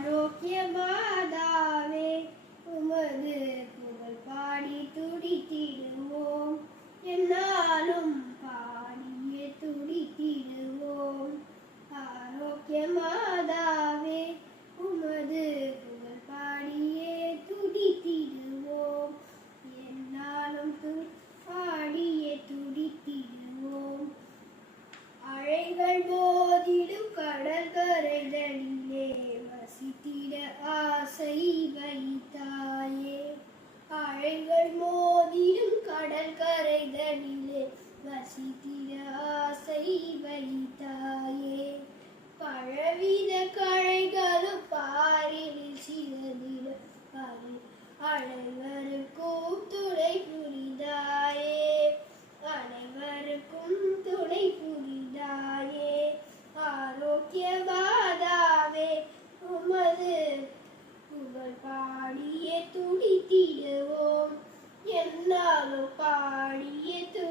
ஆரோக்கிய மாதாவே உமது புகழ் பாடி துடி சிதிய ஆசை வைத்தாயே பழவித கழைகளும் பாரினில் சிதறிட அனைவருக்கும் துணை புரிதாயே அனைவருக்கும் துணை புரிதாயே ஆரோக்கியவாதாவே உமது புகழ் பாடிய துடித்திடுவோம் என்னாலும் பாடிய துடி